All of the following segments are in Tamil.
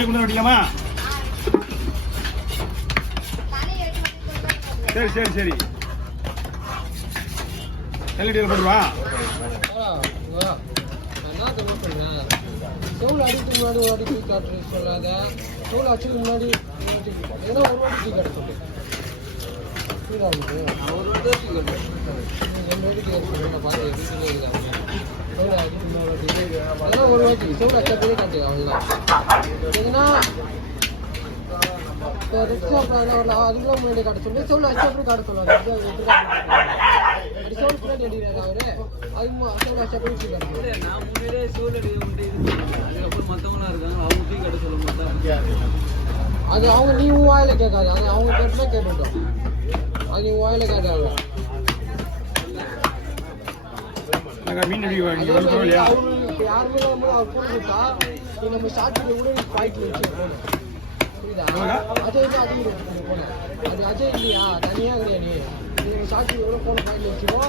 இப்படியே கொண்டு வரலாமா? சரி சரி சரி எல்இடியில் போடுவா. எவ்வளோ அடிக்கு முன்னாடி ஒரு வாட்டி டீ காட்டு சொல்லாத, எவ்வளோ அச்சுக்கு முன்னாடி ஏதோ ஒரு வாட்டி டீ காட்ட சொல்லு. புரியுதா உங்களுக்கு? ஒரு வாட்டி டீ காட்டு 2 வாட்டி டீ காட்ட சொல்லி நான் பார்த்து வீட்டிலே இருக்காங்க. எவ்வளோ அடிக்கு முன்னாடி அதெல்லாம் ஒரு வாட்டி எவ்வளோ அச்சப்பே காட்டு அவ்வளோதான். ஏன்னா இப்போ ரிக்ஷா அதெல்லாம் அதுக்கெல்லாம் முன்னாடி காட்ட சொல்லி எவ்வளோ அச்சப்பே காட்ட சொல்லுவாங்க. சோல் பின்னாடி அடிக்கிறாங்க அவரு, அதுமா சோல் அச்சப்பே டீ காட்டு. நான் முன்னாடியே சோல் அடிக்க அதுக்கப்புறம் மற்றவங்களாம் இருக்காங்க, அவங்க டீ கடை சொல்ல மாட்டாங்க. அது அவங்க நீ உன் வாயில கேட்காது, அது அவங்க கேட்டுனா கேட்டுட்டோம். அது நீ வாயில கேட்டாங்க. யாருமே அவர் போட்டுட்டா நீ நம்ம சாப்பிட்டு கூட பாய்க்கு வச்சு புரியுதா? அஜய் தான் அதிகம் போனேன். அது அஜய் இல்லையா, தனியா கிடையாது. நீ நம்ம சாப்பிட்டு கூட போன பாய்க்கு வச்சுக்கோ,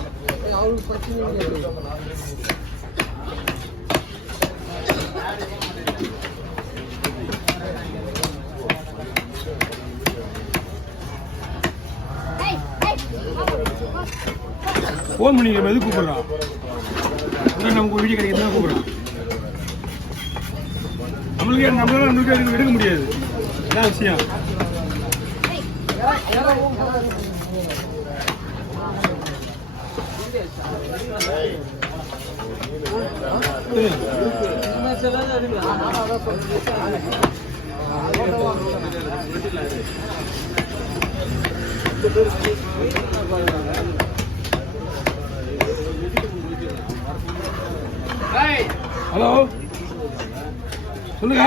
அவருக்கு பிரச்சனை இல்லை. ஃபோன் பண்ணி எது கூப்பிடுறான்? நமக்கு வீடியோ கிடைக்கிறதா கூப்பிடுறான். நம்மளுக்கு எடுக்க முடியாது. என்ன விஷயம்? ஹலோ சொல்லுங்க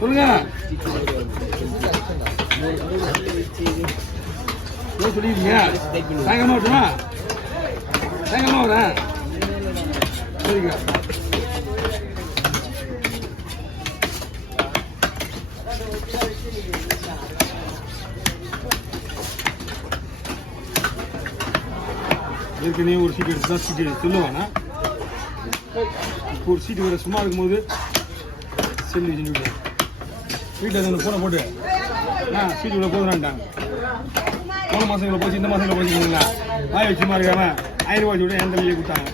சொல்லுங்க. சொல்லிருக்கீங்க சாயங்காலமா வரட்டுமா? சாயங்காலமா வரேன். சரிங்க. ஏற்கனவே ஒரு சீட் எடுத்து தான் சீட் சொல்லுவானா? இப்போ ஒரு சீட்டு வேறு சும்மா இருக்கும்போது செல்லு செஞ்சு வீட்டில் வந்து ஃபோனை போட்டு சீட்டு இவ்வளோ போதுனான்ட்டாங்க. போன மாதம் இவ்வளோ போச்சு, இந்த மாதம் இவ்வளோ போச்சுங்களா? வாய் வச்சுமா இருக்காம 1000 ரூபாய் விட என் தலையிலே கொடுத்தாங்க.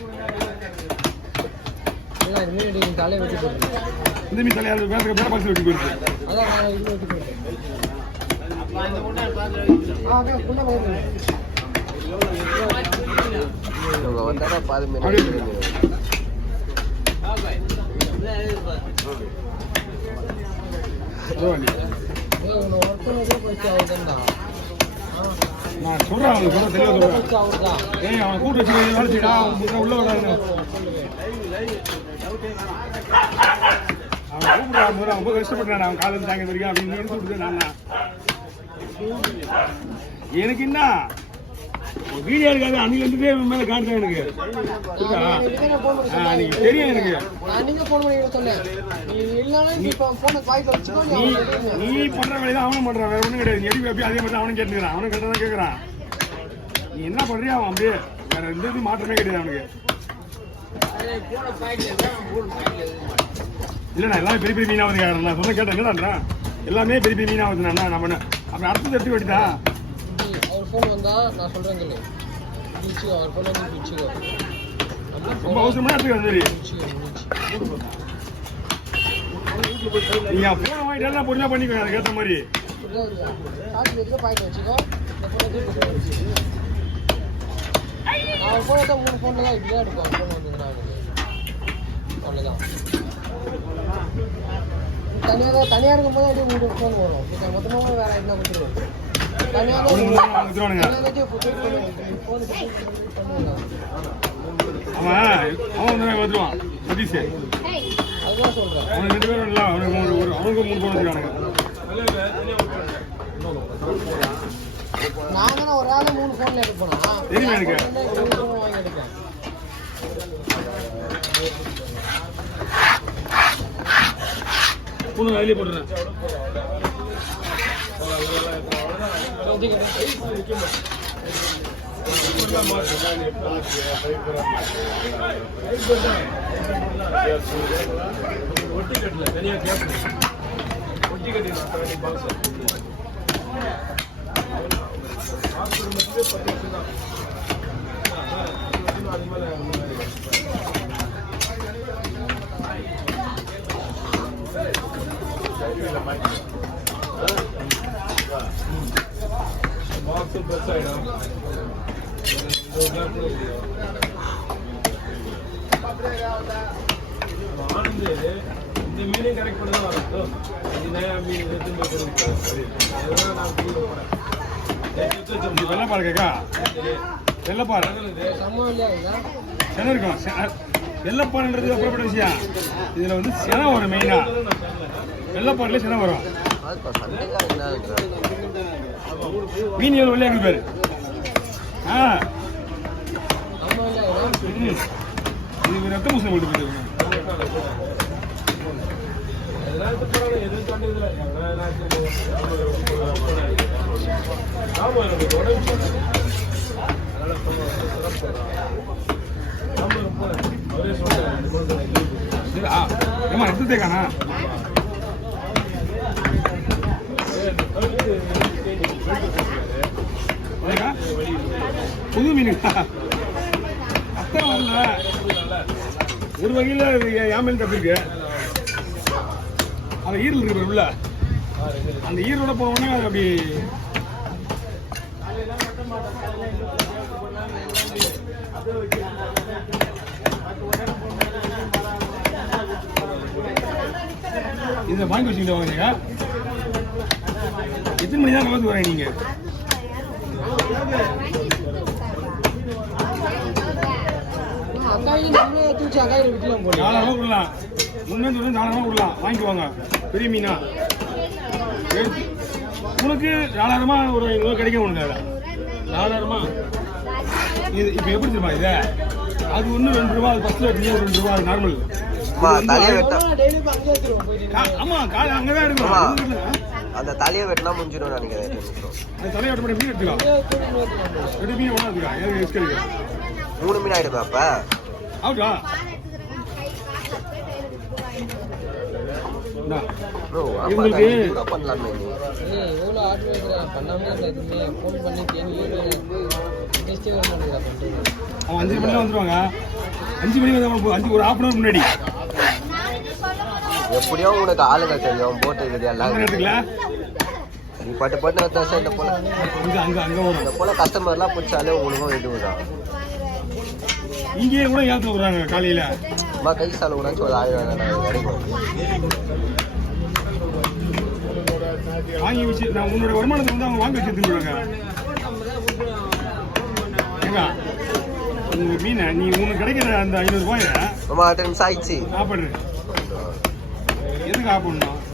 இந்த மீன் தலையால் வேறு வேறு பரிசு வெட்டி போயிருக்கு. நான் சொல்றேன் அவனுக்கு சொல்ல தெளிவாக சொல்றேன். ஏய் அவனை கூட்டு வச்சு வேலைச்சிடா, உள்ள வராது. அவன் கூப்பிடுறான் போது அவன் ரொம்ப கஷ்டப்பட்டான். அவன் காலேஜ் தாங்க வரைக்கும் அப்படின்னு எடுத்து விட்டு நான் எனக்கு என்ன வீடியோ இருக்காது. அன்னைக்கு வந்துட்டே மேலே காட்டுதான் எனக்கு அன்னைக்கு தெரியும். எனக்கு நீ பண்ற வேலைதான் அவனும் பண்றான், வேற ஒன்றும் கிடையாது. எப்படி எப்படி அதே மாதிரி அவனும் கேட்டுக்கிறான், அவனும் கரெக்டாக தான் கேட்கறான். நீ என்ன பண்றியா அவன் அப்படியே வேற எந்த இது மாற்றமே கிடையாது அவனுக்கு. இல்லைண்ணா எல்லாமே பெரிய பெரிய மீனாவது கேட்கறேன். நான் சொன்ன கேட்டேன் என்னடான்றான், எல்லாமே பெரிய பெரிய மீனாவது. நான் நம்ம அப்படி அடுத்தது எடுத்து வேண்டிதான். அவர் ஃபோன் வந்தா நான் சொல்றேன் கேளு, அவர் ஃபோன் வந்து பிடிச்சிக்கோ. ரொம்ப அவசரமா எடுத்துக்க சரி. நீங்க ஃபோனை வாங்கிட்டாலும் பொறுமையா பண்ணிக்கோ, அதுக்கேற்ற மாதிரி. பாயிண்ட் வச்சுக்கோ. அவர் ஃபோனை தான் 3 ஃபோன்ல தான் இப்படிதான் எடுக்கும். ஃபோன் வந்து அவ்வளோதான். தனியாக இருக்கும்போது அப்படியே 3 ஃபோன் வரும். மொத்தமாக வேற என்ன கொடுத்துருவோம். அவன் வந்துருவான் சதீஷ். அதுதான் சொல்றேன். அவனுக்கு 2 பேரும் இல்லை, அவனுக்கு 3 ஃபோன் வச்சுக்கானுங்க. நான் தானே ஒரு ஆள் 3 ஃபோன்ல எடுப்பேனா? தெரியுமா எனக்கு? வாங்கி எடுப்பேன். ஃபோன் அதிலே போட்டுறேன். ஒட்டி கட்டல தனியா கேப் ஒட்டி கட்டி பாக்ஸ் பாக்ஸ் ப்ளஸ் ஆயிடும் ஆனந்து இந்த மீனே கரெக்ட் பண்ண தான் வரும் மீன் வெள்ளப்பாறை கேக்கா வெள்ளப்பாறை சென இருக்கும் வெள்ளப்பாறைன்றது அப்புறப்பட்ட விஷயம் இதுல வந்து சென வரும் மெயினா வெள்ளப்பாறையில சென வரும் மீன் எவ்வளோ வெள்ளையா இருக்கு பாரு இது ரத்த பூசணி போட்டு போயிட்டு ஏமா எடுத்துட்டேக்கானா புது மீனுக்கா அத்தனை வரல ஒரு வகையில் என் மீன் தப்பிருக்கு அந்த ஈரல் இருக்கு உள்ள அந்த ஈரோட போனோடனே அது அப்படி இதை வாங்கி வச்சுக்கிட்டு வாங்க எத்தனை மணி தான் கலந்து வரேன் நீங்க விடலாம் முன்னே தாராளமாக விடலாம் வாங்கிக்குவாங்க பெரிய மீனா உனக்கு 4000 ஒரு 500 கிடைக்கும் உனக்கு அதில் 4000 இது இப்போ எப்படி தெரியுமா இது அது ஒன்று 2 ரூபா அது ஃபஸ்ட்டு ரேட் 2 ரூபா அது நார்மல் ஆமா காலை அங்கதான் இருக்கும் அந்த தலையை வெட்டினா முடிஞ்சிடும் நினைக்கிறேன் அந்த தலையை வெட்ட மீன் எடுத்துக்கலாம் 2 மீன் ஒன்றா எடுத்துக்கலாம் 3 மீன் ஆயிடுமா அப்ப அவுட்டா உங்களுக்கு பண்ணலாமே எவ்வளோ ஆர்டர் வைக்கிறேன் பண்ணாமல் இல்லை எதுவுமே ஃபோன் பண்ணி அவன் 5 மணிலாம் வந்துடுவாங்க 5 மணிக்கு வந்து ஒரு 1/2 முன்னாடி எப்படியோ உனக்கு ஆளுங்க தெரியும் போட்டு இருக்குது எல்லாம் நீ பட்டு வந்தாசா இந்த போல இந்த போல கஸ்டமர்லாம் பிடிச்சாலே உங்களுக்கும் இதுதான் இங்கேயே கூட ஏற்ற விடுறாங்க காலையில கை சாலை கூட ஒரு 1000 கிடைக்கும் வாங்கி வச்சு நான் உன்னோட வருமானத்தை வந்து அவங்க வாங்கி வச்சு தின்னுவாங்க உங்க மீனை நீ உனக்கு கிடைக்கிற அந்த 500 ரூபாய ஆயிடுச்சு ஆஃப் பண்ணு எதுக்கு ஆஃப் பண்ணணும்